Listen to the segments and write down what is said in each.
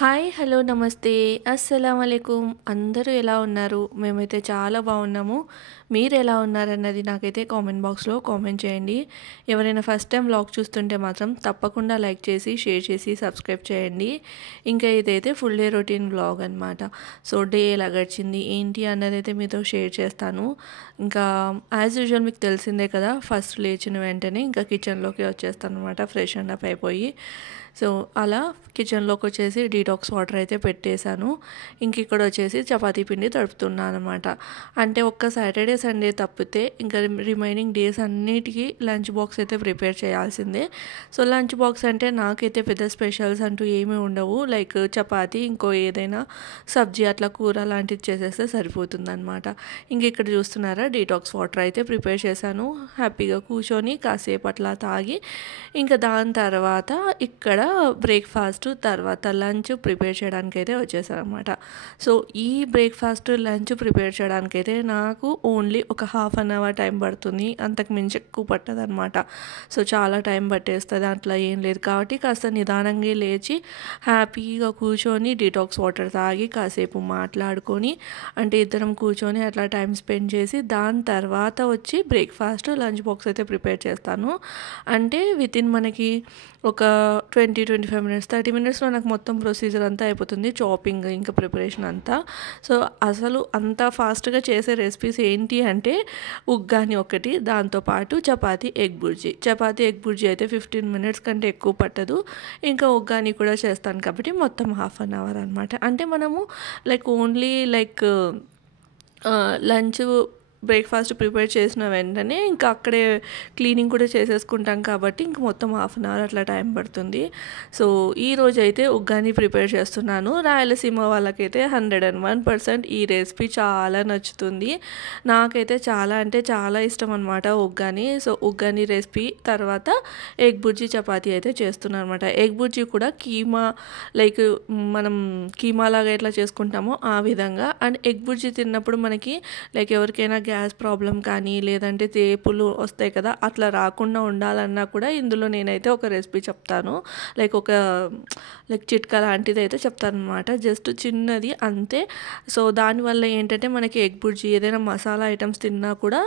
Hi hello నమస్తే అస్సలామలైకుం అందరూ ఎలా ఉన్నారు? మేమైతే చాలా బాగున్నాము. మీరు ఎలా ఉన్నారన్నది నాకైతే కామెంట్ బాక్స్లో కామెంట్ చేయండి. ఎవరైనా ఫస్ట్ టైం వ్లాగ్ చూస్తుంటే మాత్రం తప్పకుండా లైక్ చేసి షేర్ చేసి సబ్స్క్రైబ్ చేయండి. ఇంకా ఇదైతే ఫుల్ డే రొటీన్ వ్లాగ్ అనమాట. సో డే ఎలా గడిచింది ఏంటి అన్నది అయితే మీతో షేర్ చేస్తాను. ఇంకా యాజ్ యూజువల్ మీకు తెలిసిందే కదా, ఫస్ట్ లేచిన వెంటనే ఇంకా కిచెన్లోకి వచ్చేస్తాను అనమాట, ఫ్రెష్ అండ్ అప్ అయిపోయి. సో అలా కిచెన్లోకి వచ్చేసి డీటాక్స్ వాటర్ అయితే పెట్టేశాను. ఇంక ఇక్కడ వచ్చేసి చపాతీ పిండి తడుపుతున్నాను అనమాట. అంటే ఒక్క సాటర్డే సండే తప్పితే ఇంకా రిమైనింగ్ డేస్ అన్నిటికీ లంచ్ బాక్స్ అయితే ప్రిపేర్ చేయాల్సిందే. సో లంచ్ బాక్స్ అంటే నాకైతే పెద్ద స్పెషల్స్ అంటూ ఏమీ ఉండవు. లైక్ చపాతీ, ఇంకో ఏదైనా సబ్జీ అట్లా కూర లాంటిది చేసేస్తే సరిపోతుంది అనమాట. ఇంక ఇక్కడ చూస్తున్నారా, డీటాక్స్ వాటర్ అయితే ప్రిపేర్ చేశాను. హ్యాపీగా కూర్చొని కాసేపు అట్లా తాగి ఇంకా దాని తర్వాత ఇక్కడ బ్రేక్ఫాస్ట్ తర్వాత లంచ్ ప్రిపేర్ చేయడానికి అయితే వచ్చేసాను అనమాట. సో ఈ బ్రేక్ఫాస్ట్ లంచ్ ప్రిపేర్ చేయడానికి అయితే నాకు ఓన్లీ ఒక హాఫ్ అన్ అవర్ టైం పడుతుంది, అంతకు మించి ఎక్కువ పట్టదు అనమాట. సో చాలా టైం పట్టేస్తుంది, అట్లా ఏం లేదు. కాబట్టి కాస్త నిదానంగా లేచి హ్యాపీగా కూర్చొని డీటాక్స్ వాటర్ తాగి కాసేపు మాట్లాడుకొని, అంటే ఇద్దరం కూర్చొని అట్లా టైం స్పెండ్ చేసి దాని తర్వాత వచ్చి బ్రేక్ఫాస్ట్ లంచ్ బాక్స్ అయితే ప్రిపేర్ చేస్తాను. అంటే వితిన్ మనకి ఒక 20-25 మినిట్స్ 30 మినిట్స్లో నాకు మొత్తం ప్రొసీజర్ అంతా అయిపోతుంది, చాపింగ్ ఇంకా ప్రిపరేషన్ అంతా. సో అసలు అంత ఫాస్ట్గా చేసే రెసిపీస్ ఏంటి అంటే ఉగ్గాని ఒకటి, దాంతోపాటు చపాతీ ఎగ్ బుర్జీ అయితే 15 మినిట్స్ కంటే ఎక్కువ పట్టదు. ఇంకా ఉగ్గాని కూడా చేస్తాను కాబట్టి మొత్తం హాఫ్ అన్ అవర్ అనమాట. అంటే మనము ఓన్లీ లంచ్ బ్రేక్ఫాస్ట్ ప్రిపేర్ చేసిన వెంటనే ఇంకా అక్కడే క్లీనింగ్ కూడా చేసేసుకుంటాం కాబట్టి ఇంక మొత్తం హాఫ్ అన్ అవర్ అట్లా టైం పడుతుంది. సో ఈరోజు అయితే ఉగ్గాని ప్రిపేర్ చేస్తున్నాను. రాయలసీమ వాళ్ళకైతే 101% ఈ రెసిపీ చాలా నచ్చుతుంది. నాకైతే చాలా అంటే చాలా ఇష్టం అనమాట ఉగ్గాని. సో ఉగ్గాని రెసిపీ తర్వాత ఎగ్ బుర్జీ చపాతీ అయితే చేస్తున్నాను అనమాట. ఎగ్ బుర్జీ కూడా కీమా మనం కీమా లాగా ఎట్లా చేసుకుంటామో ఆ విధంగా. అండ్ ఎగ్ బుర్జీ తిన్నప్పుడు మనకి ఎవరికైనా గ్యాస్ ప్రాబ్లం కానీ లేదంటే తేపులు వస్తాయి కదా, అట్లా రాకుండా ఉండాలన్నా కూడా ఇందులో నేనైతే ఒక రెసిపీ చెప్తాను. ఒక చిట్కా లాంటిది అయితే చెప్తాను అనమాట. జస్ట్ చిన్నది అంతే. సో దానివల్ల ఏంటంటే మనకి ఎగ్ బుర్జీ ఏదైనా మసాలా ఐటమ్స్ తిన్నా కూడా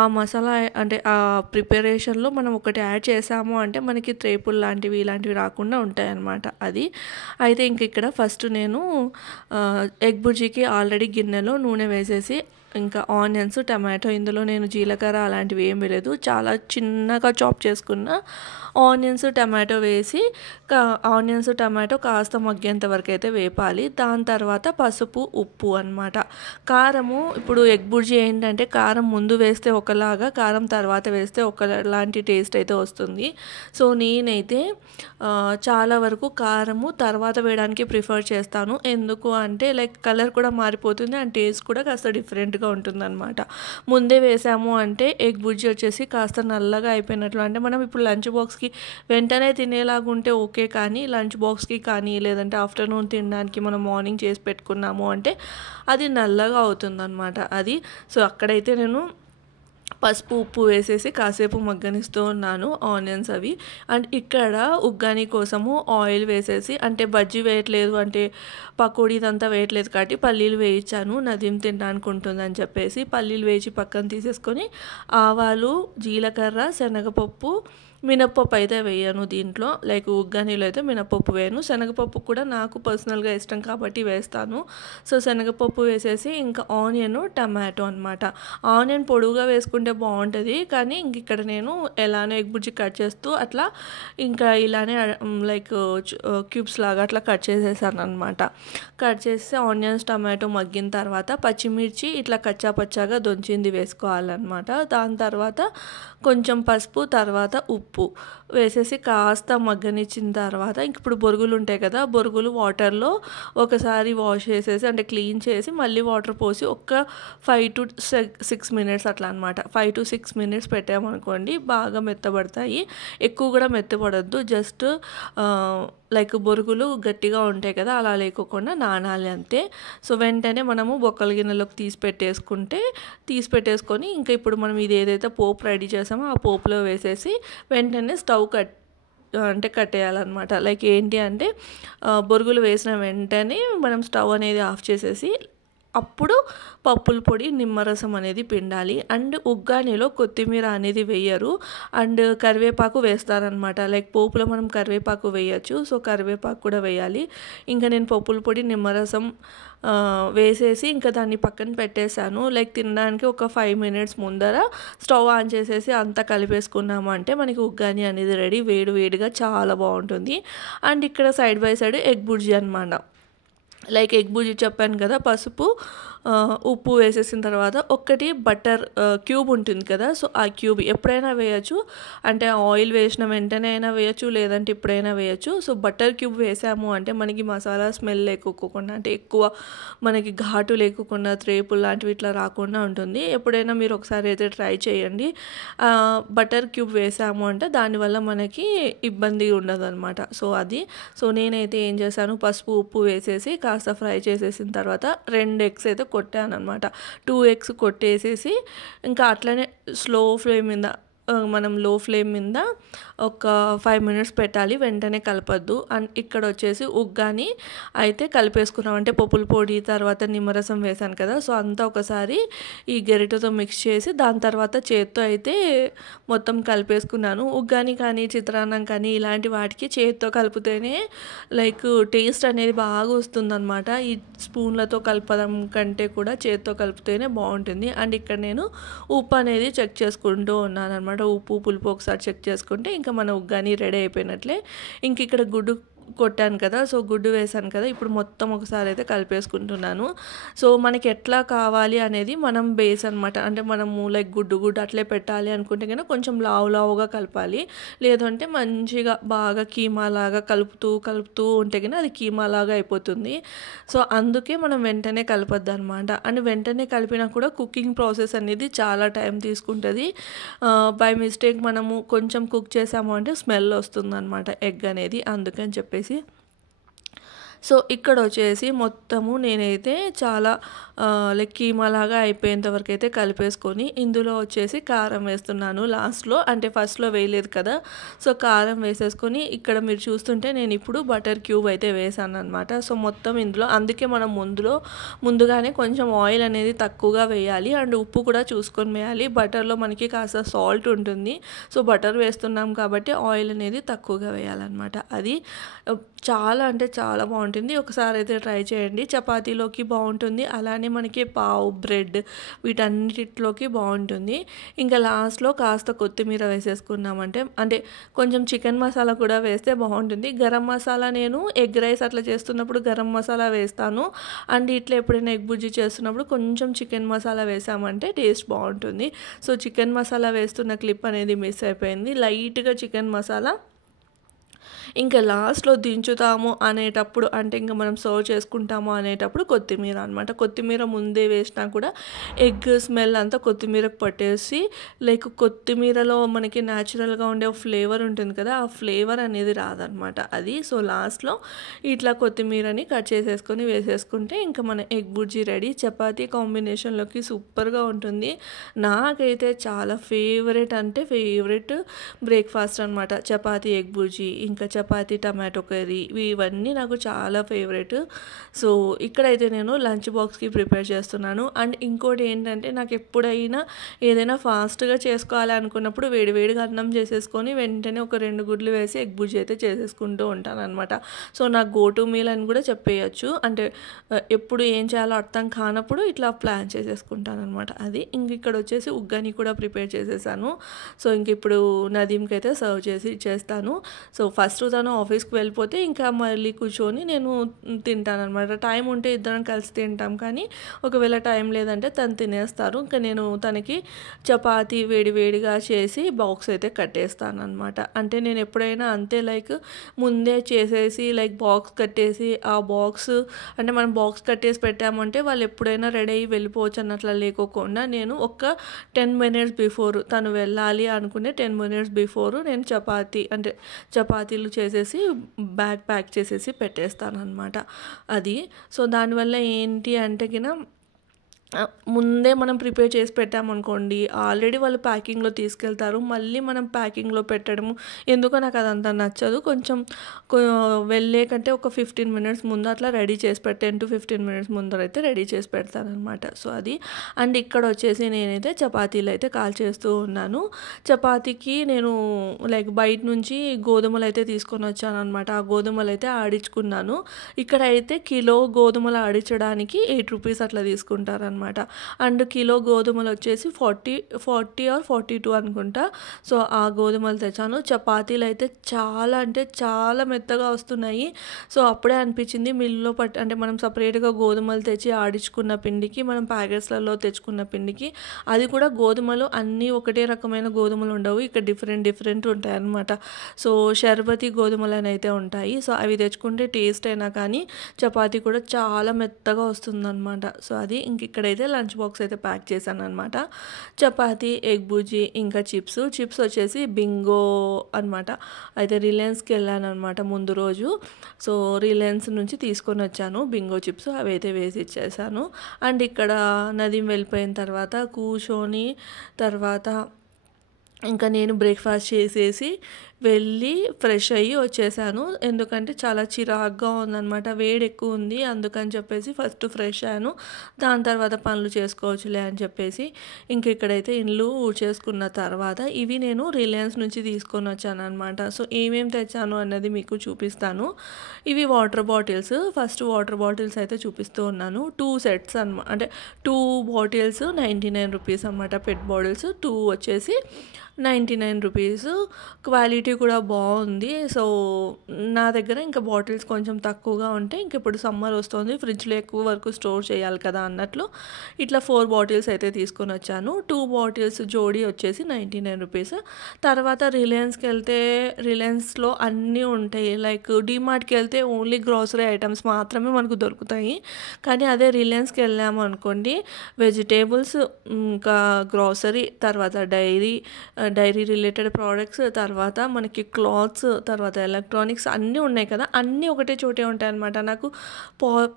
ఆ మసాలా అంటే ఆ ప్రిపరేషన్లో మనం ఒకటి యాడ్ చేసాము అంటే మనకి తేపులు లాంటివి ఇలాంటివి రాకుండా ఉంటాయి అన్నమాట. అది అయితే ఇంక ఇక్కడ ఫస్ట్ నేను ఎగ్ బుర్జీకి ఆల్రెడీ గిన్నెలో నూనె వేసేసి ఇంకా ఆనియన్స్ టమాటో, ఇందులో నేను జీలకర్ర అలాంటివి ఏం వేయలేదు, చాలా చిన్నగా చాప్ చేసుకున్న ఆనియన్స్ టమాటో వేసి ఆనియన్స్ టమాటో కాస్త మగ్గేంత వరకు అయితే వేపాలి. దాని తర్వాత పసుపు ఉప్పు అనమాట. కారము ఇప్పుడు ఎగ్ బుర్జీ ఏంటంటే కారం ముందు వేస్తే ఒకలాగా, కారం తర్వాత వేస్తే ఒకలాంటి టేస్ట్ అయితే వస్తుంది. సో నేనైతే చాలా వరకు కారము తర్వాత వేయడానికి ప్రిఫర్ చేస్తాను. ఎందుకు అంటే కలర్ కూడా మారిపోతుంది అండ్ టేస్ట్ కూడా కాస్త డిఫరెంట్గా ఉంటుందన్నమాట. ముందే వేసాము అంటే ఎగ్ బుర్జీ వచ్చేసి కాస్త నల్లగా అయిపోయినట్లు, అంటే మనం ఇప్పుడు లంచ్ బాక్స్కి వెంటనే తినేలాగా ఉంటే ఓకే, కానీ లంచ్ బాక్స్కి కానీ లేదంటే ఆఫ్టర్నూన్ తినడానికి మనం మార్నింగ్ చేసి పెట్టుకున్నాము అంటే అది నల్లగా అవుతుందన్నమాట. అది సో అక్కడైతే నేను పసుపు ఉప్పు వేసేసి కాసేపు మగ్గనిస్తూ ఉన్నాను ఆనియన్స్ అవి. అండ్ ఇక్కడ ఉగ్గాని కోసము ఆయిల్ వేసేసి, అంటే బజ్జీ వేయట్లేదు అంటే పకోడీ ఇదంతా వేయట్లేదు కాబట్టి పల్లీలు వేయించాను, నదీం తినడానికి ఉంటుందని చెప్పేసి పల్లీలు వేయించి పక్కన తీసేసుకొని ఆవాలు, జీలకర్ర, శనగపప్పు, మినప్పప్పు అయితే వేయను దీంట్లో. ఉగ్గానీలో అయితే మినప్పప్పు వేయను, శనగపప్పు కూడా నాకు పర్సనల్గా ఇష్టం కాబట్టి వేస్తాను. సో శనగపప్పు వేసేసి ఇంకా ఆనియన్ టమాటో అనమాట. ఆనియన్ పొడుగుగా వేసుకుంటే బాగుంటుంది, కానీ ఇంక ఇక్కడ నేను ఎలానో ఎగ్ బుర్జీ కట్ చేస్తూ అట్లా ఇంకా ఇలానే క్యూబ్స్ లాగా అట్లా కట్ చేసేసాను అనమాట. కట్ చేసి ఆనియన్స్ టమాటో మగ్గిన తర్వాత పచ్చిమిర్చి ఇట్లా కచ్చా పచ్చాగా దొంచింది వేసుకోవాలన్నమాట. దాని తర్వాత కొంచెం పసుపు, తర్వాత ఉప్పు వేసేసి కాస్త మగ్గనిచ్చిన తర్వాత ఇంక ఇప్పుడు బొరుగులు ఉంటాయి కదా, బొరుగులు వాటర్లో ఒకసారి వాష్ చేసేసి అంటే క్లీన్ చేసి మళ్ళీ వాటర్ పోసి ఒక 5 to 6 మినిట్స్ అట్లా అనమాట. 5 to 6 మినిట్స్ పెట్టామనుకోండి బాగా మెత్తబడతాయి. ఎక్కువ కూడా మెత్తబడద్దు, జస్ట్ బొరుగులు గట్టిగా ఉంటాయి కదా అలా లేకోకుండా నానాలి అంతే. సో వెంటనే మనము బొక్కల గిన్నెలోకి తీసి పెట్టేసుకొని ఇంకా ఇప్పుడు మనం ఇది ఏదైతే పోపు రెడీ చేసామో ఆ పోపులో వేసేసి వెంటనే స్టవ్ అంటే కట్టేయాలన్నమాట. లైక్ ఏంటి అంటే బొరుగులు వేసిన వెంటనే మనం స్టవ్ అనేది ఆఫ్ చేసేసి అప్పుడు పప్పుల పొడి, నిమ్మరసం అనేది పిండాలి. అండ్ ఉగ్గానిలో కొత్తిమీర అనేది వేయరు. అండ్ కరివేపాకు వేస్తారనమాట. లైక్ పోపులో మనం కరివేపాకు వేయచ్చు. సో కరివేపాకు కూడా వేయాలి. ఇంకా నేను పప్పుల పొడి, నిమ్మరసం వేసేసి ఇంకా దాన్ని పక్కన పెట్టేశాను. లైక్ తినడానికి ఒక 5 minutes ముందర స్టవ్ ఆన్ చేసేసి అంతా కలిపేసుకున్నాము అంటే మనకి ఉగ్గాని అనేది రెడీ. వేడి వేడిగా చాలా బాగుంటుంది. అండ్ ఇక్కడ side by side egg bhurji అనమాట. లైక్ ఎగ్ బుర్జీ చెప్పాను కదా, పసుపు ఉప్పు వేసేసిన తర్వాత ఒక్కటి బటర్ క్యూబ్ ఉంటుంది కదా, సో ఆ క్యూబ్ ఎప్పుడైనా వేయచ్చు. అంటే ఆయిల్ వేసిన వెంటనే అయినా వేయచ్చు, లేదంటే ఇప్పుడైనా వేయచ్చు. సో బటర్ క్యూబ్ వేసాము అంటే మనకి మసాలా స్మెల్ లేకోకుండా, అంటే ఎక్కువ మనకి ఘాటు లేకుండా, త్రేపులు లాంటివి ఇట్లా రాకుండా ఉంటుంది. ఎప్పుడైనా మీరు ఒకసారి అయితే ట్రై చేయండి. బటర్ క్యూబ్ వేసాము అంటే దానివల్ల మనకి ఇబ్బంది ఉండదు అనమాట. సో నేనైతే ఏం చేశాను, పసుపు ఉప్పు వేసేసి కాస్త ఫ్రై చేసేసిన తర్వాత 2 eggs అయితే కొట్టాను అనమాట. 2 eggs కొట్టేసేసి ఇంకా అట్లనే స్లో ఫ్లేమ్ మీద మనం లో ఫ్లేమ్ మీద ఒక 5 minutes పెట్టాలి. వెంటనే కలపద్దు. అండ్ ఇక్కడ వచ్చేసి ఉగ్గాని అయితే కలిపేసుకున్నాం. అంటే పప్పుల పొడి తర్వాత నిమ్మరసం వేసాను కదా, సో అంతా ఒకసారి ఈ గెరిటతో మిక్స్ చేసి దాని తర్వాత చేత్తో అయితే మొత్తం కలిపేసుకున్నాను. ఉగ్గాని కానీ చిత్రాన్నం కానీ ఇలాంటి వాటికి చేత్తో కలిపితేనే లైక్ టేస్ట్ అనేది బాగా వస్తుందన్నమాట. ఈ స్పూన్లతో కలపడం కంటే కూడా చేత్తో కలిపితేనే బాగుంటుంది. అండ్ ఇక్కడ నేను ఉప్పు అనేది చెక్ చేసుకుంటూ ఉన్నాను అనమాట. ఉప్పు పులుపు ఒకసారి చెక్ చేసుకుంటే ఇంకా మన ఉగ్గాని రెడీ అయిపోయినట్లే. ఇంక ఇక్కడ గుడ్డు కొట్టాను కదా, సో గుడ్డు వేసాను కదా, ఇప్పుడు మొత్తం ఒకసారి అయితే కలిపేసుకుంటున్నాను. సో మనకి ఎట్లా కావాలి అనేది మనం బేస్ అనమాట. అంటే మనము లైక్ గుడ్డు అట్లే పెట్టాలి అనుకుంటే కనుక కొంచెం లావుగా కలపాలి. లేదంటే మంచిగా బాగా కీమాలాగా కలుపుతూ ఉంటే కనుక అది కీమాలాగా అయిపోతుంది. సో అందుకే మనం వెంటనే కలపద్దు అనమాట. అండ్ వెంటనే కలిపినా కూడా కుకింగ్ ప్రాసెస్ అనేది చాలా టైం తీసుకుంటుంది. బై మిస్టేక్ మనము కొంచెం కుక్ చేసాము అంటే స్మెల్ వస్తుంది అనమాట ఎగ్ అనేది, అందుకని చెప్పేసి. సో ఇక్కడ వచ్చేసి మొత్తము నేనైతే చాలా లైక్ కీమాలాగా అయిపోయేంత వరకు అయితే కలిపేసుకొని ఇందులో వచ్చేసి కారం వేస్తున్నాను లాస్ట్లో. అంటే ఫస్ట్లో వేయలేదు కదా, సో కారం వేసేసుకొని ఇక్కడ మీరు చూస్తుంటే నేను ఇప్పుడు బటర్ క్యూబ్ అయితే వేసాను అనమాట. సో మొత్తం ఇందులో అందుకే మనం ముందుగానే కొంచెం ఆయిల్ అనేది తక్కువగా వేయాలి. అండ్ ఉప్పు కూడా చూసుకొని వేయాలి. బటర్లో మనకి కాస్త సాల్ట్ ఉంటుంది. సో బటర్ వేస్తున్నాం కాబట్టి ఆయిల్ అనేది తక్కువగా వేయాలన్నమాట. అది చాలా అంటే చాలా బాగుంటుంది. ఒకసారి అయితే ట్రై చేయండి. చపాతీలోకి బాగుంటుంది, అలానే మనకి పావు, బ్రెడ్ వీటన్నిటిలోకి బాగుంటుంది. ఇంకా లాస్ట్లో కాస్త కొత్తిమీర వేసేసుకున్నామంటే, అంటే కొంచెం చికెన్ మసాలా కూడా వేస్తే బాగుంటుంది. గరం మసాలా నేను ఎగ్ రైస్ అట్లా చేస్తున్నప్పుడు గరం మసాలా వేస్తాను. అండ్ ఇట్లా ఎప్పుడైనా ఎగ్ బుజ్జి చేస్తున్నప్పుడు కొంచెం చికెన్ మసాలా వేసామంటే టేస్ట్ బాగుంటుంది. సో చికెన్ మసాలా వేస్తున్న క్లిప్ అనేది మిస్ అయిపోయింది. లైట్గా చికెన్ మసాలా ఇంకా లాస్ట్లో దించుతాము అనేటప్పుడు, అంటే ఇంకా మనం సర్వ్ చేసుకుంటాము అనేటప్పుడు కొత్తిమీర అనమాట. కొత్తిమీర ముందే వేసినా కూడా ఎగ్ స్మెల్ అంతా కొత్తిమీరకు పట్టేసి లైక్ కొత్తిమీరలో మనకి న్యాచురల్గా ఉండే ఫ్లేవర్ ఉంటుంది కదా, ఆ ఫ్లేవర్ అనేది రాదనమాట అది. సో లాస్ట్లో ఇట్లా కొత్తిమీరని కట్ చేసేసుకొని వేసేసుకుంటే ఇంకా మన ఎగ్ బుర్జీ రెడీ. చపాతీ కాంబినేషన్లోకి సూపర్గా ఉంటుంది. నాకైతే చాలా ఫేవరెట్ బ్రేక్ఫాస్ట్ అనమాట చపాతీ ఎగ్ బుర్జీ, ఇంకా చపాతీ టమాటో కర్రీ, ఇవన్నీ నాకు చాలా ఫేవరెట్. సో ఇక్కడైతే నేను లంచ్ బాక్స్కి ప్రిపేర్ చేస్తున్నాను. అండ్ ఇంకోటి ఏంటంటే నాకు ఎప్పుడైనా ఏదైనా ఫాస్ట్గా చేసుకోవాలి అనుకున్నప్పుడు వేడివేడిగా అన్నం చేసేసుకొని వెంటనే ఒక 2 గుడ్లు వేసి ఎగ్ బుర్జీ అయితే చేసేసుకుంటూ ఉంటాను అనమాట. సో నాకు గో టు మీల్ అని కూడా చెప్పేయచ్చు. అంటే ఎప్పుడు ఏం చేయాలో అర్థం కానప్పుడు ఇట్లా ప్లాన్ చేసేసుకుంటాను అనమాట. అది ఇంక ఇక్కడ వచ్చేసి ఉగ్గాని కూడా ప్రిపేర్ చేసేసాను. సో ఇంక ఇప్పుడు నదీమ్కి అయితే సర్వ్ చేసి ఇచ్చేస్తాను. సో ఫస్ట్ తను ఆఫీస్కి వెళ్ళిపోతే ఇంకా మళ్ళీ కూర్చొని నేను తింటాను అనమాట. టైం ఉంటే ఇద్దరం కలిసి తింటాం, కానీ ఒకవేళ టైం లేదంటే తను తినేస్తారు. ఇంకా నేను తనకి చపాతీ వేడివేడిగా చేసి బాక్స్ అయితే కట్టేస్తాను అనమాట. అంటే నేను ఎప్పుడైనా అంతే లైక్ ముందే చేసేసి లైక్ బాక్స్ కట్టేసి ఆ బాక్స్ అంటే మనం బాక్స్ కట్టేసి పెట్టామంటే వాళ్ళు ఎప్పుడైనా రెడీ అయ్యి వెళ్ళిపోవచ్చు అన్నట్లా లేకోకుండా నేను ఒక 10 minutes బిఫోర్ తను వెళ్ళాలి అనుకునే 10 minutes బిఫోర్ నేను చపాతీలు చేసేసి బ్యాగ్ ప్యాక్ చేసేసి పెట్టేస్తాను అనమాట అది. సో దానివల్ల ఏంటి అంటే కినా ముందే మనం ప్రిపేర్ చేసి పెట్టామనుకోండి, ఆల్రెడీ వాళ్ళు ప్యాకింగ్‌లో తీసుకెళ్తారు. మళ్ళీ మనం ప్యాకింగ్‌లో పెట్టడము ఎందుకో నాకు అదంతా నచ్చదు. కొంచెం కొ వెళ్ళే కంటే ఒక 15 మినిట్స్ ముందు అట్లా రెడీ చేసి 10-15 మినిట్స్ ముందరైతే రెడీ చేసి పెడతాననమాట. సో అది. అండ్ ఇక్కడొచ్చేసి నేనైతే చపాతీలైతే కాల్చేస్తూ ఉన్నాను. చపాతీకి నేను లైక్ బయట నుంచి గోధుమలైతే తీసుకొనొచ్చాననమాట. ఆ గోధుమలైతే ఆడించుకున్నాను. ఇక్కడైతే కిలో గోధుమలు ఆడించడానికి 8 రూపీస్ అట్లా తీసుకుంటారనమాట. అండ్ కిలో గోధుమలు వచ్చేసి 40 ఆర్ 42 అనుకుంటా. సో ఆ గోధుమలు తెచ్చాను. చపాతీలు అయితే చాలా అంటే చాలా మెత్తగా వస్తున్నాయి. సో అప్పుడే అనిపించింది మిల్లులో అంటే మనం సపరేట్గా గోధుమలు తెచ్చి ఆడించుకున్న పిండికి, మనం ప్యాకెట్స్లలో తెచ్చుకున్న పిండికి, అది కూడా గోధుమలు అన్నీ ఒకటే రకమైన గోధుమలు ఉండవు. ఇక్కడ డిఫరెంట్ ఉంటాయి అన్నమాట. సో షర్బతి గోధుమలు అని అయితే ఉంటాయి. సో అవి తెచ్చుకుంటే టేస్ట్ అయినా కానీ చపాతీ కూడా చాలా మెత్తగా వస్తుందన్నమాట. సో అది ఇక్కడైతే లంచ్ బాక్స్ అయితే ప్యాక్ చేశాను అనమాట. చపాతీ, ఎగ్ బుజీ, ఇంకా చిప్స్ వచ్చేసి బింగో అనమాట. అయితే రిలయన్స్కి వెళ్ళాను అనమాట ముందు రోజు. సో రిలయన్స్ నుంచి తీసుకొని వచ్చాను బింగో చిప్స్. అవి అయితే వేసి ఇచ్చేసాను. అండ్ ఇక్కడ నదీం వెళ్ళిపోయిన తర్వాత కూర్చొని తర్వాత ఇంకా నేను బ్రేక్ఫాస్ట్ చేసేసి వెళ్ళి ఫ్రెష్ అయ్యి వచ్చేసాను. ఎందుకంటే చాలా చిరాగ్గా ఉందన్నమాట, వేడి ఎక్కువ ఉంది. అందుకని చెప్పేసి ఫస్ట్ ఫ్రెష్ అయ్యాను. దాని తర్వాత పనులు చేసుకోవచ్చులే అని చెప్పేసి ఇక్కడైతే ఇల్లు ఊడ్చేసుకున్న తర్వాత ఇవి నేను రిలయన్స్ నుంచి తీసుకొని వచ్చాను అనమాట. సో ఏమేమి తెచ్చాను అన్నది మీకు చూపిస్తాను. ఇవి water bottles. First water bottles అయితే చూపిస్తూ ఉన్నాను. 2 సెట్స్ అనమాట. అంటే 2 బాటిల్స్ 99 రూపీస్ అనమాట. పెట్ బాటిల్స్ 2 వచ్చేసి 99 రూపీస్. క్వాలిటీ కూడా బాగుంది. సో నా దగ్గర ఇంకా బాటిల్స్ కొంచెం తక్కువగా ఉంటే ఇప్పుడు సమ్మర్ వస్తుంది, ఫ్రిడ్జ్లో ఎక్కువ వరకు స్టోర్ చేయాలి కదా అన్నట్లు ఇట్లా 4 బాటిల్స్ అయితే తీసుకొని వచ్చాను. 2 బాటిల్స్ జోడీ వచ్చేసి 99 రూపీస్. తర్వాత రిలయన్స్కి వెళ్తే రిలయన్స్లో అన్నీ ఉంటాయి. లైక్ డీమార్ట్కి వెళ్తే ఓన్లీ గ్రాసరీ ఐటమ్స్ మాత్రమే మనకు దొరుకుతాయి. కానీ అదే రిలయన్స్కి వెళ్ళాము అనుకోండి, వెజిటేబుల్స్, ఇంకా గ్రాసరీ, తర్వాత డైరీ రిలేటెడ్ ప్రోడక్ట్స్, తర్వాత మనకి క్లాత్స్, తర్వాత ఎలక్ట్రానిక్స్ అన్నీ ఉన్నాయి కదా, అన్నీ ఒకటే చోటే ఉంటాయి అన్నమాట. నాకు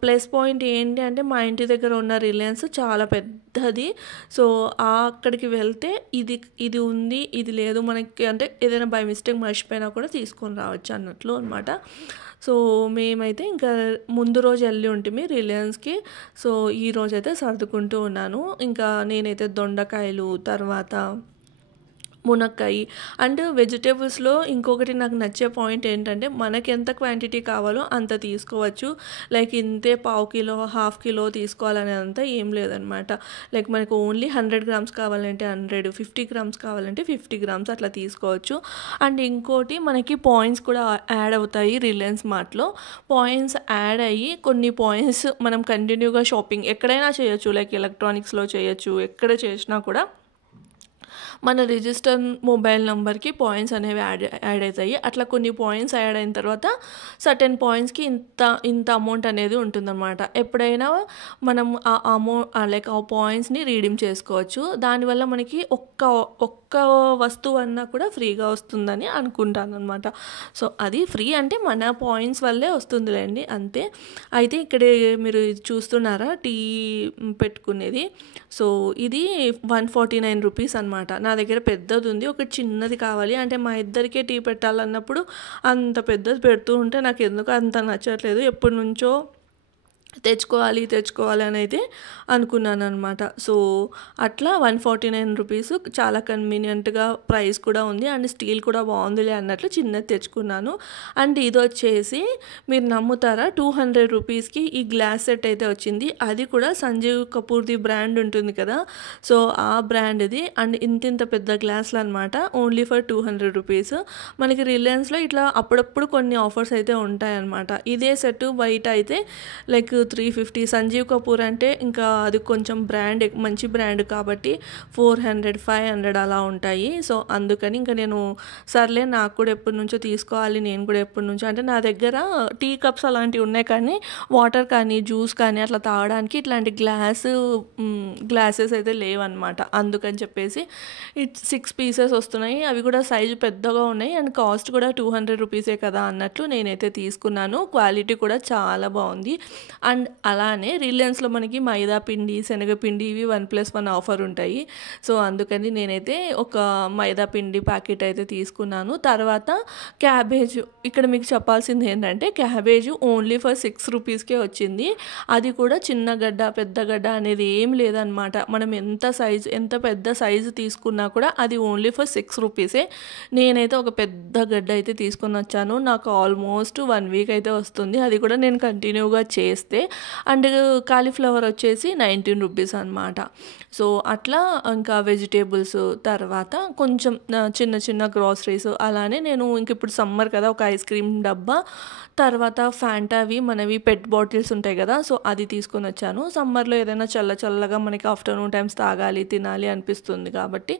ప్లస్ పాయింట్ ఏంటి అంటే మా ఇంటి దగ్గర ఉన్న రిలయన్స్ చాలా పెద్దది. సో అక్కడికి వెళ్తే ఇది ఉంది, ఇది లేదు, మనకి అంటే ఏదైనా బై మిస్టేక్ మర్చిపోయినా కూడా తీసుకొని రావచ్చు అన్నట్లు అనమాట. సో మేమైతే ఇంకా ముందు రోజు వెళ్ళి ఉంటుంది రిలయన్స్కి. సో ఈరోజు అయితే సర్దుకుంటూ ఉన్నాను. ఇంకా నేనైతే దొండకాయలు, తర్వాత మునక్కాయ అండ్ వెజిటేబుల్స్లో ఇంకొకటి నాకు నచ్చే పాయింట్ ఏంటంటే మనకి ఎంత క్వాంటిటీ కావాలో అంత తీసుకోవచ్చు. లైక్ ఇంతే 1/2 కిలో 1/2 కిలో తీసుకోవాలనేదంతా ఏం లేదనమాట. లైక్ మనకు ఓన్లీ 100 గ్రామ్స్ కావాలంటే 100, 50 గ్రామ్స్ కావాలంటే 50 గ్రామ్స్ అట్లా తీసుకోవచ్చు. అండ్ ఇంకోటి మనకి పాయింట్స్ కూడా యాడ్ అవుతాయి. రిలయన్స్ మార్ట్లో పాయింట్స్ యాడ్ అయ్యి కొన్ని పాయింట్స్ మనం కంటిన్యూగా షాపింగ్ ఎక్కడైనా చేయొచ్చు. లైక్ ఎలక్ట్రానిక్స్లో చేయొచ్చు, ఎక్కడ చేసినా కూడా మన రిజిస్టర్ మొబైల్ నెంబర్కి పాయింట్స్ అనేవి యాడ్ అవుతాయి. అట్లా కొన్ని పాయింట్స్ యాడ్ అయిన తర్వాత సర్టెన్ పాయింట్స్కి ఇంత అమౌంట్ అనేది ఉంటుందన్నమాట. ఎప్పుడైనా మనం ఆ పాయింట్స్ని రీడీమ్ చేసుకోవచ్చు. దానివల్ల మనకి ఒక్క వస్తువు అన్నా కూడా ఫ్రీగా వస్తుందని అనుకుంటాను అనమాట. సో అది ఫ్రీ అంటే మన పాయింట్స్ వల్లే వస్తుందిలేండి, అంతే. అయితే ఇక్కడ మీరు చూస్తున్నారా టీ పెట్టుకునేది. సో ఇది 149 రూపీస్ అనమాట. నా దగ్గర పెద్దది ఉంది, ఒక చిన్నది కావాలి. అంటే మా ఇద్దరికే టీ పెట్టాలన్నప్పుడు అంత పెద్దది పెడుతూ ఉంటే నాకు ఎందుకు అంత నచ్చట్లేదు. ఎప్పటి నుంచో తెచ్చుకోవాలి అని అయితే అనుకున్నాను అనమాట. సో అట్లా 149 రూపీస్ చాలా కన్వీనియంట్గా ప్రైస్ కూడా ఉంది. అండ్ స్టీల్ కూడా బాగుందిలే అన్నట్లు చిన్నది తెచ్చుకున్నాను. అండ్ ఇది వచ్చేసి మీరు నమ్ముతారా 200 రూపీస్కి ఈ గ్లాస్ సెట్ అయితే వచ్చింది. అది కూడా సంజీవ్ కపూర్ది బ్రాండ్ ఉంటుంది కదా, సో ఆ బ్రాండ్ది. అండ్ ఇంత పెద్ద గ్లాసులు అనమాట, ఓన్లీ ఫర్ 200 రూపీస్. మనకి రిలయన్స్లో ఇట్లా అప్పుడప్పుడు కొన్ని ఆఫర్స్ అయితే ఉంటాయన్నమాట. ఇదే సెట్ బయట అయితే లైక్ 350. సంజీవ్ కపూర్ అంటే ఇంకా అది కొంచెం బ్రాండ్, మంచి బ్రాండ్ కాబట్టి 400, 500 అలా ఉంటాయి. సో అందుకని ఇంకా నేను సర్లే నాకు కూడా ఎప్పటి నుంచో తీసుకోవాలి, నేను కూడా ఎప్పటి నుంచో, అంటే నా దగ్గర టీ కప్స్ అలాంటివి ఉన్నాయి కానీ వాటర్ కానీ జ్యూస్ కానీ అట్లా తాగడానికి ఇట్లాంటి గ్లాసెస్ అయితే లేవన్నమాట. అందుకని చెప్పేసి 6 పీసెస్ వస్తున్నాయి. అవి కూడా సైజు పెద్దగా ఉన్నాయి అండ్ కాస్ట్ కూడా 200 రూపీసే కదా అన్నట్లు నేనైతే తీసుకున్నాను. క్వాలిటీ కూడా చాలా బాగుంది. అండ్ అలానే రిలయన్స్లో మనకి మైదా పిండి శనగపిండి ఇవి 1+1 ఆఫర్ ఉంటాయి. సో అందుకని నేనైతే ఒక మైదా పిండి ప్యాకెట్ అయితే తీసుకున్నాను. తర్వాత క్యాబేజ్, ఇక్కడ మీకు చెప్పాల్సింది ఏంటంటే క్యాబేజ్ ఓన్లీ ఫర్ 6 రూపీస్కే వచ్చింది. అది కూడా చిన్న గడ్డ పెద్ద గడ్డ అనేది ఏం లేదనమాట. మనం ఎంత పెద్ద సైజు తీసుకున్నా కూడా అది ఓన్లీ ఫర్ 6 రూపీసే. నేనైతే ఒక పెద్ద గడ్డ అయితే తీసుకొని వచ్చాను. నాకు ఆల్మోస్ట్ 1 వీక్ అయితే వస్తుంది. అది కూడా నేను కంటిన్యూగా చేస్తే. అండ్ కాలీఫ్లవర్ వచ్చేసి 19 రూపీస్ అనమాట. సో అట్లా ఇంకా వెజిటేబుల్స్, తర్వాత కొంచెం చిన్న చిన్న గ్రాసరీస్, అలానే నేను ఇంక ఇప్పుడు సమ్మర్ కదా ఒక ఐస్ క్రీమ్ డబ్బా, తర్వాత ఫ్యాంటావి మనవి పెట్ బాటిల్స్ ఉంటాయి కదా, సో అది తీసుకొని వచ్చాను. సమ్మర్లో ఏదైనా చల్లగా మనకి ఆఫ్టర్నూన్ టైమ్స్ తాగాలి తినాలి అనిపిస్తుంది కాబట్టి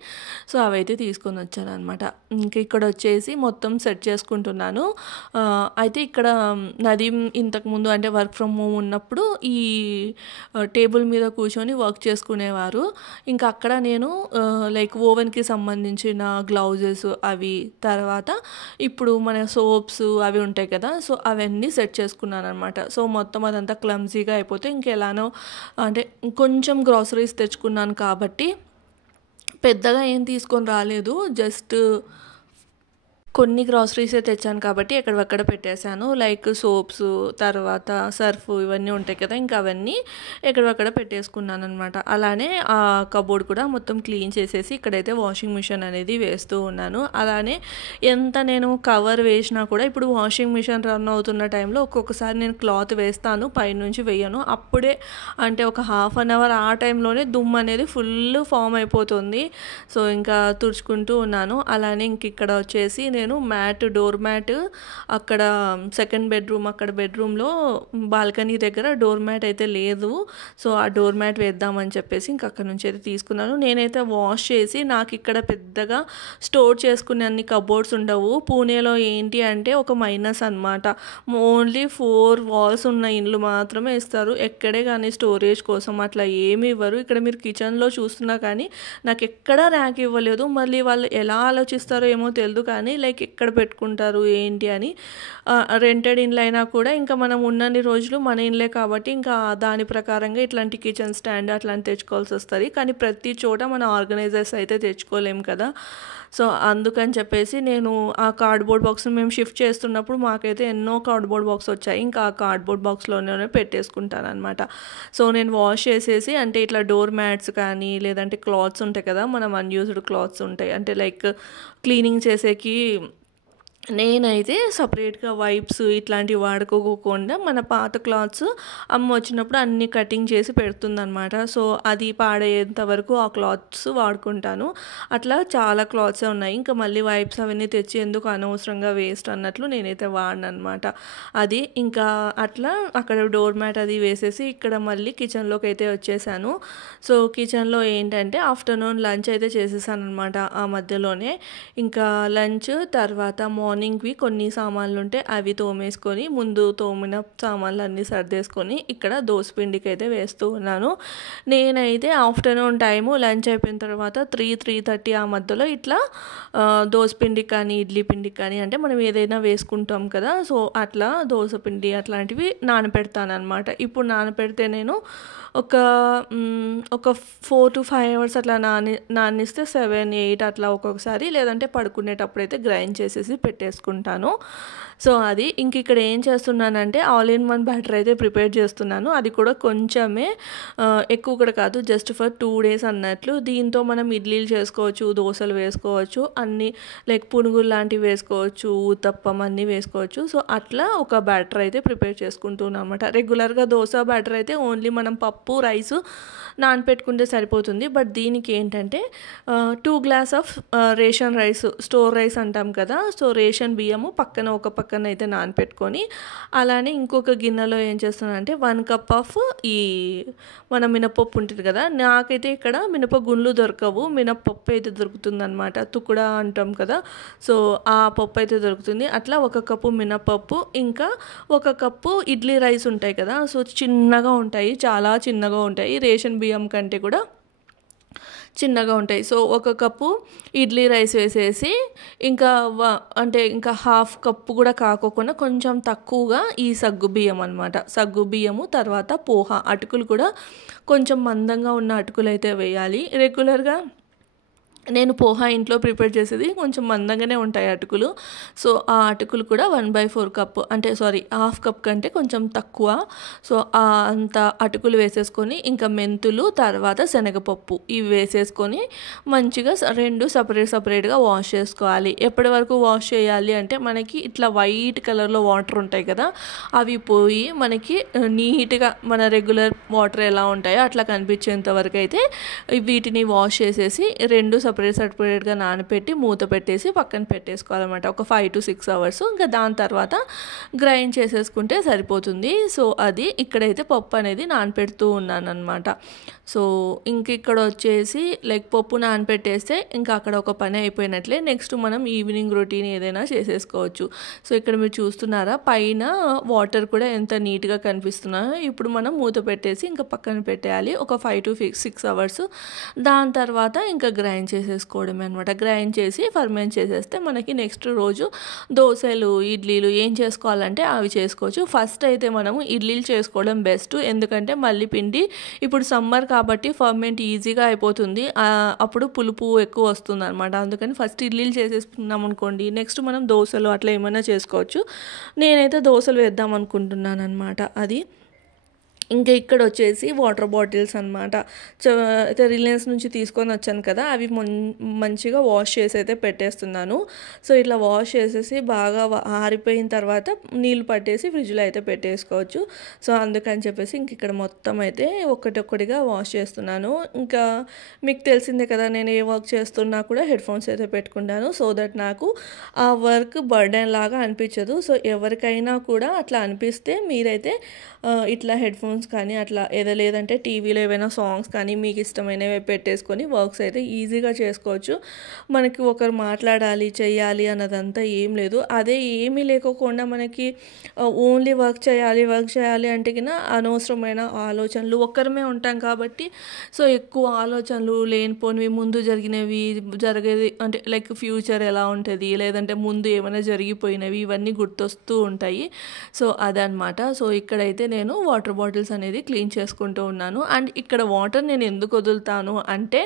సో అవైతే తీసుకొని వచ్చాను అనమాట. ఇంక ఇక్కడ వచ్చేసి మొత్తం సెట్ చేసుకుంటున్నాను. అయితే ఇక్కడ నదీం ఇంతకుముందు అంటే వర్క్ ఫ్రమ్ హోమ్ ఉన్నప్పుడు ఈ టేబుల్ మీద కూర్చొని వర్క్ చేసుకునేవారు. ఇంకా అక్కడ నేను లైక్ ఓవెన్కి సంబంధించిన గ్లౌజెస్ అవి, తర్వాత ఇప్పుడు మన సోప్స్ అవి ఉంటాయి కదా, సో అవన్నీ సెట్ చేసుకున్నాను అనమాట. సో మొత్తం అదంతా క్లమ్జీగా అయిపోతే ఇంకెలానో అంటే కొంచెం గ్రాసరీస్ తెచ్చుకున్నాను కాబట్టి పెద్దగా ఏం తీసుకొని రాలేదు. జస్ట్ కొన్ని గ్రాసరీసే తెచ్చాను కాబట్టి ఎక్కడక్కడ పెట్టేశాను. లైక్ సోప్స్, తర్వాత సర్ఫ్ ఇవన్నీ ఉంటాయి కదా, ఇంకా అవన్నీ ఎక్కడక్కడ పెట్టేసుకున్నాను అనమాట. అలానే ఆ కబోర్డ్ కూడా మొత్తం క్లీన్ చేసేసి ఇక్కడైతే వాషింగ్ మిషన్ అనేది వేస్తూ ఉన్నాను. అలానే ఎంత నేను కవర్ వేసినా కూడా ఇప్పుడు వాషింగ్ మిషన్ రన్ అవుతున్న టైంలో ఒక్కొక్కసారి నేను క్లాత్ వేస్తాను, పైనుంచి వేయను. అప్పుడే అంటే ఒక హాఫ్ అన్ అవర్ ఆ టైంలోనే దుమ్ము అనేది ఫుల్ ఫామ్ అయిపోతుంది. సో ఇంకా తుడుచుకుంటూ ఉన్నాను. అలానే ఇంక ఇక్కడ వచ్చేసి నేను డోర్ మ్యాట్ అక్కడ సెకండ్ బెడ్రూమ్, అక్కడ బెడ్రూమ్లో బాల్కనీ దగ్గర డోర్ మ్యాట్ అయితే లేదు. సో ఆ డోర్ మ్యాట్ వేద్దామని చెప్పేసి ఇంక అక్కడ నుంచి అయితే తీసుకున్నాను. నేనైతే వాష్ చేసి, నాకు ఇక్కడ పెద్దగా స్టోర్ చేసుకునే అన్ని కబోర్డ్స్ ఉండవు. పూణేలో ఏంటి అంటే ఒక మైనస్ అనమాట, ఓన్లీ 4 వాల్స్ ఉన్న ఇండ్లు మాత్రమే ఇస్తారు. ఎక్కడే కానీ స్టోరేజ్ కోసం అట్లా ఏమి ఇవ్వరు. ఇక్కడ మీరు కిచెన్లో చూస్తున్నా కానీ నాకు ఎక్కడా ర్యాక్ ఇవ్వలేదు. మళ్ళీ వాళ్ళు ఎలా ఆలోచిస్తారో ఏమో తెలియదు కానీ లైక్ ఎక్కడ పెట్టుకుంటారు ఏంటి అని. రెంటెడ్ ఇండ్లు అయినా కూడా ఇంకా మనం ఉన్నన్ని రోజులు మన ఇండ్లే కాబట్టి ఇంకా దాని ప్రకారంగా ఇట్లాంటి కిచెన్ స్టాండ్ అట్లాంటి తెచ్చుకోవాల్సి వస్తుంది. కానీ ప్రతి చోట మన ఆర్గనైజర్స్ అయితే తెచ్చుకోలేము కదా. సో అందుకని చెప్పేసి నేను ఆ కార్డ్బోర్డ్ బాక్స్ని మేము షిఫ్ట్ చేస్తున్నప్పుడు మాకైతే ఎన్నో కార్డ్బోర్డ్ బాక్స్ వచ్చాయి. ఇంకా ఆ కార్డ్బోర్డ్ బాక్స్లోనే పెట్టేసుకుంటాను అనమాట. సో నేను వాష్ చేసేసి అంటే ఇట్లా డోర్ మ్యాట్స్ కానీ లేదంటే క్లాత్స్ ఉంటాయి కదా, మనం అన్యూజ్డ్ క్లాత్స్ ఉంటాయి అంటే లైక్ క్లీనింగ్ చేసేకి నేనైతే సపరేట్గా వైప్స్ ఇట్లాంటివి వాడుకోకుండా మన పాత క్లాత్స్ అమ్మ వచ్చినప్పుడు అన్నీ కటింగ్ చేసి పెడుతుందనమాట. సో అది పాడయ్యేంత వరకు ఆ క్లాత్స్ వాడుకుంటాను. అట్లా చాలా క్లాత్సే ఉన్నాయి. ఇంకా మళ్ళీ వైప్స్ అవన్నీ తెచ్చి ఎందుకు అనవసరంగా వేస్ట్ అన్నట్లు నేనైతే వాడను అనమాట. అది ఇంకా అట్లా అక్కడ డోర్ మ్యాట్ అది వేసేసి ఇక్కడ మళ్ళీ కిచెన్లోకి అయితే వచ్చేసాను. సో కిచెన్లో ఏంటంటే ఆఫ్టర్నూన్ లంచ్ అయితే చేసేసాను అనమాట ఆ మధ్యలోనే. ఇంకా లంచ్ తర్వాత మార్నింగ్వి కొన్ని సామాన్లు ఉంటే అవి తోమేసుకొని ముందు తోమిన సామాన్లు అన్నీ సర్దేసుకొని ఇక్కడ దోసపిండికి అయితే వేస్తూ ఉన్నాను. నేనైతే ఆఫ్టర్నూన్ టైము లంచ్ అయిపోయిన తర్వాత 3-3:30 ఆ మధ్యలో ఇట్లా దోసపిండికి కానీ ఇడ్లీ పిండికి కానీ అంటే మనం ఏదైనా వేసుకుంటాం కదా, సో అట్లా దోసపిండి అట్లాంటివి నానపెడతాను అనమాట. ఇప్పుడు నానపెడితే నేను ఒక 4 to 5 hours అట్లా నానిస్తే 7-8 అట్లా ఒక్కొక్కసారి, లేదంటే పడుకునేటప్పుడు అయితే గ్రైండ్ చేసేసి పెట్టేసుకుంటాను. సో అది ఇంక ఇక్కడ ఏం చేస్తున్నానంటే ఆల్ ఇన్ వన్ బ్యాటర్ అయితే ప్రిపేర్ చేస్తున్నాను. అది కూడా కొంచెమే, ఎక్కువ కూడా కాదు, జస్ట్ ఫర్ 2 days అన్నట్లు. దీంతో మనం ఇడ్లీలు చేసుకోవచ్చు, దోశలు వేసుకోవచ్చు, అన్నీ లైక్ పునుగులు లాంటివి వేసుకోవచ్చు, ఊతప్పం అన్నీ వేసుకోవచ్చు. సో అట్లా ఒక బ్యాటర్ అయితే ప్రిపేర్ చేసుకుంటున్నాను అనమాట. రెగ్యులర్గా దోశ బ్యాటర్ అయితే ఓన్లీ మనం పప్పు రైస్ నానపెట్టుకుంటే సరిపోతుంది. బట్ దీనికి ఏంటంటే 2 glasses of ration rice, store rice అంటాం కదా, సో రేషన్ బియ్యము ఒక పక్కన అయితే నానపెట్టుకొని, అలానే ఇంకొక గిన్నెలో ఏం చేస్తున్నానంటే 1 cup ఆఫ్ ఈ మన మినపప్పు ఉంటుంది కదా, నాకైతే ఇక్కడ మినపగుండ్లు దొరకవు, మినపప్పు అయితే దొరుకుతుంది అనమాట, తుకుడా అంటాం కదా, సో ఆ పప్పు అయితే దొరుకుతుంది. అట్లా 1 cup మినపప్పు, ఇంకా 1 cup ఇడ్లీ రైస్ ఉంటాయి కదా, సో చిన్నగా ఉంటాయి, చాలా చిన్నగా ఉంటాయి, రేషన్ బియ్యం కంటే కూడా చిన్నగా ఉంటాయి. సో ఒక కప్పు ఇడ్లీ రైస్ వేసేసి ఇంకా అంటే ఇంకా హాఫ్ కప్పు కూడా కాకోకుండా కొంచెం తక్కువగా ఈ సగ్గుబియ్యం అనమాట. సగ్గుబియ్యము తర్వాత పోహ అటుకులు కూడా కొంచెం మందంగా ఉన్న అటుకులు అయితే వేయాలి. రెగ్యులర్గా నేను పోహా ఇంట్లో ప్రిపేర్ చేసేది కొంచెం మందంగానే ఉంటాయి అటుకులు. సో ఆ అటుకులు కూడా 1/4 కప్ అంటే హాఫ్ కప్ కంటే కొంచెం తక్కువ. సో అంత అటుకులు వేసేసుకొని ఇంకా మెంతులు తర్వాత శనగపప్పు ఇవి వేసేసుకొని మంచిగా రెండు సపరేట్గా వాష్ చేసుకోవాలి. ఎప్పటి వరకు వాష్ చేయాలి అంటే మనకి ఇట్లా వైట్ కలర్లో వాటర్ ఉంటాయి కదా, అవి పోయి మనకి నీట్గా మన రెగ్యులర్ వాటర్ ఎలా ఉంటాయో అట్లా కనిపించేంత వరకు అయితే వీటిని వాష్ చేసేసి రెండు సపరేట్గా నానబెట్టి మూత పెట్టేసి పక్కన పెట్టేసుకోవాలన్నమాట ఒక 5 to 6 hours. ఇంకా దాని తర్వాత గ్రైండ్ చేసేసుకుంటే సరిపోతుంది. సో అది ఇక్కడైతే పప్పు అనేది నానపెడుతూ ఉన్నాను అనమాట. సో ఇంక ఇక్కడ వచ్చేసి పప్పు నానపెట్టేస్తే ఇంకా అక్కడ ఒక పని అయిపోయినట్లే. నెక్స్ట్ మనం ఈవినింగ్ రొటీన్ ఏదైనా చేసేసుకోవచ్చు. సో ఇక్కడ మీరు చూస్తున్నారా పైన వాటర్ కూడా ఎంత నీట్గా కనిపిస్తున్నాయో. ఇప్పుడు మనం మూత పెట్టేసి ఇంకా పక్కన పెట్టేయాలి ఒక 5 to 6 hours. దాని తర్వాత ఇంకా గ్రైండ్ చేసేసుకోవడమే అనమాట. గ్రైండ్ చేసి ఫర్మెంట్ చేసేస్తే మనకి నెక్స్ట్ రోజు దోశలు ఇడ్లీలు ఏం చేసుకోవాలంటే అవి చేసుకోవచ్చు. ఫస్ట్ అయితే మనము ఇడ్లీలు చేసుకోవడం బెస్ట్, ఎందుకంటే మళ్ళీ పిండి ఇప్పుడు సమ్మర్ కాబట్టి ఫర్మెంట్ ఈజీగా అయిపోతుంది, అప్పుడు పులుపు ఎక్కువ వస్తుంది అనమాట. అందుకని ఫస్ట్ ఇడ్లీలు చేసేసుకున్నాం అనుకోండి, నెక్స్ట్ మనం దోశలు అట్లా ఏమైనా చేసుకోవచ్చు. నేనైతే దోశలు వేద్దాం అనుకుంటున్నాను అనమాట. అది ఇంకా ఇక్కడ వచ్చేసి వాటర్ బాటిల్స్ అనమాట. అయితే రిలయన్స్ నుంచి తీసుకొని వచ్చాను కదా, అవి మంచిగా వాష్ చేసి అయితే పెట్టేస్తున్నాను. సో ఇట్లా వాష్ చేసేసి బాగా ఆరిపోయిన తర్వాత నీళ్ళు పట్టేసి ఫ్రిడ్జ్లో అయితే పెట్టేసుకోవచ్చు. సో అందుకని చెప్పేసి ఇంక ఇక్కడ మొత్తం అయితే ఒక్కటిగా వాష్ చేస్తున్నాను. ఇంకా మీకు తెలిసిందే కదా, నేను ఏ వర్క్ చేస్తున్నా కూడా హెడ్ ఫోన్స్ అయితే పెట్టుకుంటాను. సో దట్ నాకు ఆ వర్క్ బర్డెన్ లాగా అనిపించదు. సో ఎవరికైనా కూడా అట్లా అనిపిస్తే మీరైతే ఇట్లా హెడ్ ఫోన్స్ కానీ అట్లా లేదంటే టీవీలో ఏవైనా సాంగ్స్ కానీ మీకు ఇష్టమైనవి పెట్టేసుకొని వర్క్స్ అయితే ఈజీగా చేసుకోవచ్చు. మనకి ఒకరు మాట్లాడాలి చేయాలి అన్నదంతా ఏం లేదు. అదే ఏమీ లేకోకుండా మనకి ఓన్లీ వర్క్ చేయాలి అంటే కినా అనవసరమైన ఆలోచనలు ఒక్కరమే ఉంటాం కాబట్టి, సో ఎక్కువ ఆలోచనలు లేనిపోనివి ముందు జరిగేది అంటే ఫ్యూచర్ ఎలా ఉంటుంది, లేదంటే ముందు ఏమైనా జరిగిపోయినవి ఇవన్నీ గుర్తొస్తూ ఉంటాయి. సో అదనమాట. సో ఇక్కడైతే నేను వాటర్ బాటిల్స్ అనేది క్లీన్ చేసుకుంటూ ఉన్నాను. అండ్ ఇక్కడ వాటర్ నేను ఎందుకు వదులుతాను అంటే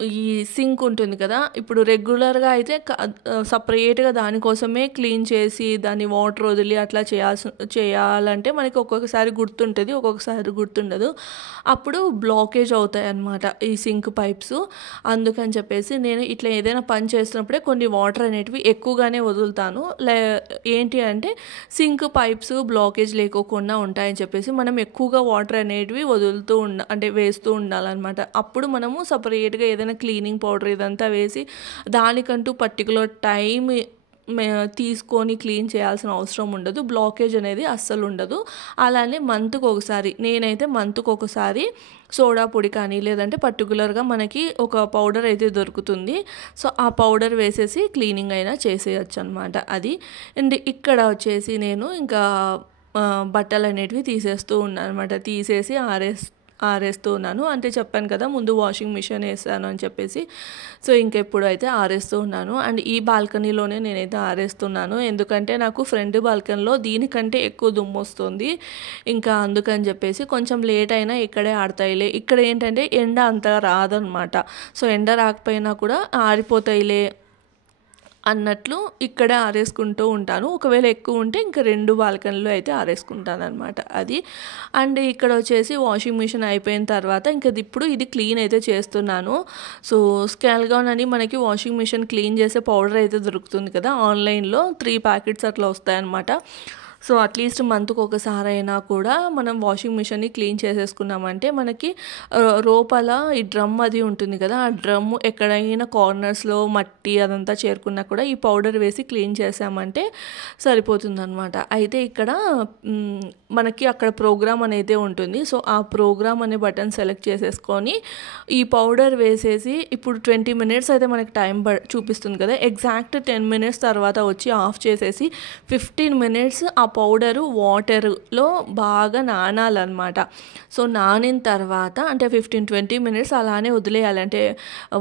ఈ సింక్ ఉంటుంది కదా, ఇప్పుడు రెగ్యులర్గా అయితే సపరేట్గా దానికోసమే క్లీన్ చేసి దాన్ని వాటర్ వదిలి అట్లా చేయాలంటే మనకి ఒక్కొక్కసారి గుర్తుంటుంది, ఒక్కొక్కసారి గుర్తుండదు. అప్పుడు బ్లాకేజ్ అవుతాయి అన్నమాట ఈ సింక్ పైప్స్. అందుకని చెప్పేసి నేను ఇట్లా ఏదైనా పని చేస్తున్నప్పుడే కొన్ని వాటర్ అనేటివి ఎక్కువగానే వదులుతాను. ఏంటి అంటే సింక్ పైప్స్ బ్లాకేజ్ లేకోకుండా ఉంటాయని చెప్పేసి మనం ఎక్కువగా వాటర్ అనేటివి వేస్తూ ఉండాలన్నమాట. అప్పుడు మనము సపరేట్గా ఏదైనా క్లీనింగ్ పౌడర్ ఇదంతా వేసి దానికంటూ పర్టికులర్ టైం తీసుకొని క్లీన్ చేయాల్సిన అవసరం ఉండదు, బ్లాకేజ్ అనేది అస్సలు ఉండదు. అలానే నేనైతే మంత్కు ఒకసారి సోడా పొడి కానీ లేదంటే పర్టికులర్గా మనకి ఒక పౌడర్ అయితే దొరుకుతుంది. సో ఆ పౌడర్ వేసేసి క్లీనింగ్ అయినా చేసేయచ్చు అనమాట. అది అండ్ ఇక్కడ వచ్చేసి నేను ఇంకా బట్టలు అనేటివి తీసేస్తూ ఉన్నాను అనమాట. తీసేసి ఆరేస్తూ ఉన్నాను. అంటే చెప్పాను కదా ముందు వాషింగ్ మిషన్ వేసాను అని చెప్పేసి. సో ఇంకెప్పుడు అయితే ఆరేస్తూ ఉన్నాను. అండ్ ఈ బాల్కనీలోనే నేనైతే ఆరేస్తున్నాను, ఎందుకంటే నాకు ఫ్రంట్ బాల్కనీలో దీనికంటే ఎక్కువ దుమ్ము వస్తుంది. ఇంకా అందుకని చెప్పేసి కొంచెం లేట్ అయినా ఇక్కడే ఆడతాయిలే. ఇక్కడ ఏంటంటే ఎండ అంతగా రాదనమాట. సో ఎండ రాకపోయినా కూడా ఆరిపోతాయిలే అన్నట్లు ఇక్కడే ఆరేసుకుంటూ ఉంటాను. ఒకవేళ ఎక్కువ ఉంటే ఇంకా 2 బాల్కనీలో అయితే ఆరేసుకుంటాను అనమాట. అది అండ్ ఇక్కడ వచ్చేసి వాషింగ్ మిషన్ అయిపోయిన తర్వాత ఇంకా ఇప్పుడు ఇది క్లీన్ అయితే చేస్తున్నాను. సో స్కాల్గాన్ అని మనకి వాషింగ్ మిషన్ క్లీన్ చేసే పౌడర్ అయితే దొరుకుతుంది కదా, ఆన్లైన్లో 3 ప్యాకెట్స్ అట్లా వస్తాయన్నమాట. సో అట్లీస్ట్ మంత్కి ఒకసారి అయినా కూడా మనం వాషింగ్ మిషన్ని క్లీన్ చేసేసుకున్నామంటే మనకి లోపల ఈ డ్రమ్ అది ఉంటుంది కదా, ఆ డ్రమ్ ఎక్కడైనా కార్నర్స్లో మట్టి అదంతా చేరుకున్నా కూడా ఈ పౌడర్ వేసి క్లీన్ చేసామంటే సరిపోతుంది అనమాట. అయితే ఇక్కడ మనకి అక్కడ ప్రోగ్రామ్ అనేది ఉంటుంది. సో ఆ ప్రోగ్రామ్ అనే బటన్ సెలెక్ట్ చేసేసుకొని ఈ పౌడర్ వేసేసి ఇప్పుడు 20 minutes అయితే మనకి టైం చూపిస్తుంది కదా, ఎగ్జాక్ట్ 10 minutes తర్వాత వచ్చి ఆఫ్ చేసేసి 15 minutes ఆ పౌడరు వాటర్లో బాగా నానాలన్నమాట. సో నానిన తర్వాత అంటే 15-20 మినిట్స్ అలానే వదిలేయాలి. అంటే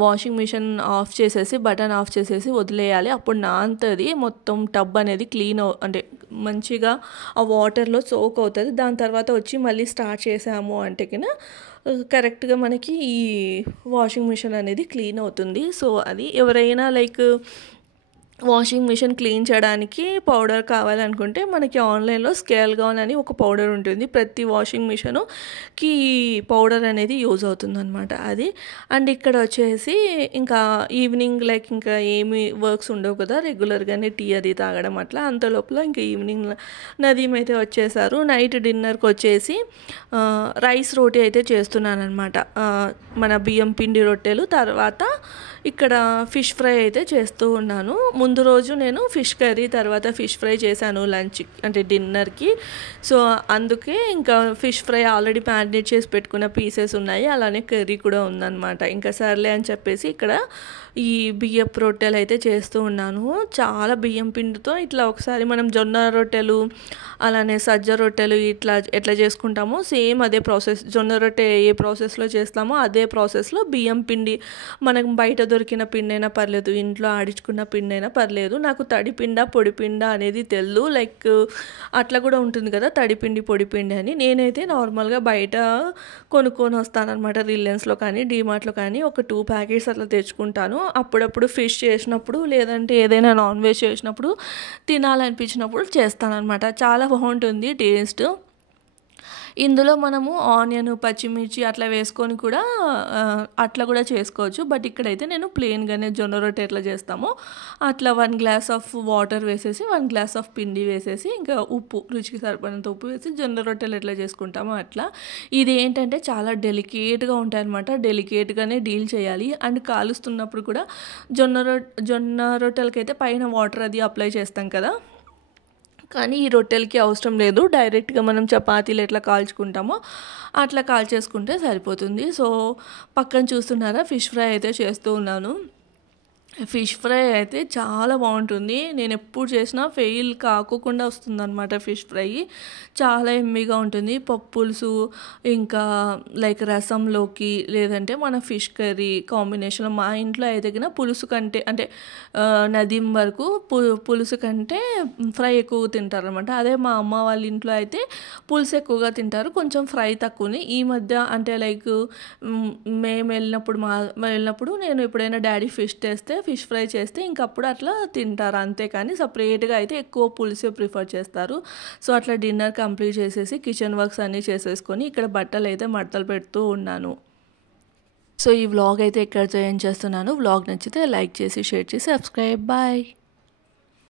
వాషింగ్ మిషన్ ఆఫ్ చేసేసి బటన్ ఆఫ్ చేసేసి వదిలేయాలి. అప్పుడు నానుతుంది, మొత్తం టబ్ అనేది క్లీన్ అంటే మంచిగా ఆ వాటర్లో సోక్ అవుతుంది. దాని తర్వాత వచ్చి మళ్ళీ స్టార్ట్ చేసాము అంటే కినా కరెక్ట్గా మనకి ఈ వాషింగ్ మిషన్ అనేది క్లీన్ అవుతుంది. సో అది ఎవరైనా లైక్ వాషింగ్ మిషన్ క్లీన్ చేయడానికి పౌడర్ కావాలనుకుంటే మనకి ఆన్లైన్లో స్కేల్ గౌన్ అని ఒక పౌడర్ ఉంటుంది. ప్రతి వాషింగ్ మిషన్కి పౌడర్ అనేది యూజ్ అవుతుంది అనమాట అది. అండ్ ఇక్కడ వచ్చేసి ఇంకా ఈవినింగ్ లైక్ ఇంకా ఏమి వర్క్స్ ఉండవు కదా, రెగ్యులర్గానే టీ అది తాగడం అట్లా. అంత లోపల ఇంకా ఈవినింగ్ నదీమ్ అయితే వచ్చేసారు. నైట్ డిన్నర్కి వచ్చేసి రైస్ రోటీ అయితే చేస్తున్నాను అనమాట. మన బియ్యం పిండి రొట్టెలు, తర్వాత ఇక్కడ ఫిష్ ఫ్రై అయితే చేస్తూ ఉన్నాను. ముందు రోజు నేను ఫిష్ కర్రీ తర్వాత ఫిష్ ఫ్రై చేశాను లంచ్ అంటే డిన్నర్కి. సో అందుకే ఇంకా ఫిష్ ఫ్రై ఆల్రెడీ మ్యారినేట్ చేసి పెట్టుకున్న పీసెస్ ఉన్నాయి, అలానే కర్రీ కూడా ఉందన్నమాట. ఇంకా సర్లే అని చెప్పేసి ఇక్కడ ఈ బియ్యపు రొట్టెలు అయితే చేస్తూ ఉన్నాను. చాలా బియ్యం పిండితో ఇట్లా ఒకసారి మనం జొన్న రొట్టెలు అలానే సజ్జ రొట్టెలు ఇట్లా ఎట్లా చేసుకుంటామో సేమ్ అదే ప్రాసెస్. జొన్న రొట్టె ఏ ప్రాసెస్లో చేస్తామో అదే ప్రాసెస్లో బియ్యం పిండి మనకు బయట దొరికిన పిండి అయినా పర్లేదు, ఇంట్లో ఆడించుకున్న పిండి అయినా పర్లేదు. నాకు తడిపిండ పొడిపిండ అనేది తెలియదు, లైక్ అట్లా కూడా ఉంటుంది కదా తడిపిండి పొడిపిండి అని. నేనైతే నార్మల్గా బయట కొనుక్కొని వస్తానన్నమాట, రిలయన్స్లో కానీ డీమార్ట్లో కానీ. ఒక 2 ప్యాకెట్స్ అట్లా తెచ్చుకుంటాను. అప్పుడప్పుడు ఫిష్ చేసినప్పుడు లేదంటే ఏదైనా నాన్ వెజ్ చేసినప్పుడు తినాలనిపించినప్పుడు చేస్తానన్నమాట. చాలా బాగుంటుంది టేస్ట్. ఇందులో మనము ఆనియన్ పచ్చిమిర్చి అట్లా వేసుకొని కూడా అట్లా కూడా చేసుకోవచ్చు. బట్ ఇక్కడైతే నేను ప్లెయిన్గానే జొన్న రొట్టె ఎట్లా చేస్తామో అట్లా 1 గ్లాస్ ఆఫ్ వాటర్ వేసేసి 1 గ్లాస్ ఆఫ్ పిండి వేసేసి ఇంకా ఉప్పు రుచికి సరిపడినంత ఉప్పు వేసి జొన్న రొట్టెలు ఎట్లా చేసుకుంటామో అట్లా. ఇది ఏంటంటే చాలా డెలికేట్గా ఉంటాయన్నమాట, డెలికేట్గానే డీల్ చేయాలి. అండ్ కాలుస్తున్నప్పుడు కూడా జొన్న రొట్టెలకైతే పైన వాటర్ అది అప్లై చేస్తాం కదా, కానీ ఈ రొట్టెలకి అవసరం లేదు. డైరెక్ట్గా మనం చపాతీలు ఎట్లా కాల్చుకుంటామో అట్లా కాల్చేసుకుంటే సరిపోతుంది. సో పక్కన చూస్తున్నారా ఫిష్ ఫ్రై అయితే చేస్తూ ఉన్నాను. ఫిష్ ఫ్రై అయితే చాలా బాగుంటుంది. నేను ఎప్పుడు చేసినా ఫెయిల్ కాకోకుండా వస్తుందన్నమాట ఫిష్ ఫ్రై. చాలా ఎమ్మీగా ఉంటుంది. పప్పు పులుసు ఇంకా లైక్ రసంలోకి లేదంటే మన ఫిష్ కర్రీ కాంబినేషన్లో. మా ఇంట్లో అయితే కినా పులుసు కంటే అంటే నదీం వరకు పులుసు కంటే ఫ్రై ఎక్కువ తింటారనమాట. అదే మా అమ్మ వాళ్ళ ఇంట్లో అయితే పులుసు ఎక్కువగా తింటారు, కొంచెం ఫ్రై తక్కువని. ఈ మధ్య అంటే లైక్ మేము వెళ్ళినప్పుడు నేను ఎప్పుడైనా డాడీ ఫిష్ తెస్తే ఫిష్ ఫ్రై చేస్తే ఇంకప్పుడు అట్లా తింటారు, అంతేకాని సపరేట్గా అయితే ఎక్కువ పులుసే ప్రిఫర్ చేస్తారు. సో అట్లా డిన్నర్ కంప్లీట్ చేసేసి కిచెన్ వర్క్స్ అన్నీ చేసేసుకొని ఇక్కడ బట్టలు అయితే మడతలు పెడుతూ ఉన్నాను. సో ఈ వ్లాగ్ అయితే ఎక్కడితో ఏం చేస్తున్నాను. వ్లాగ్ నచ్చితే లైక్ చేసి షేర్ చేసి సబ్స్క్రైబ్. బాయ్.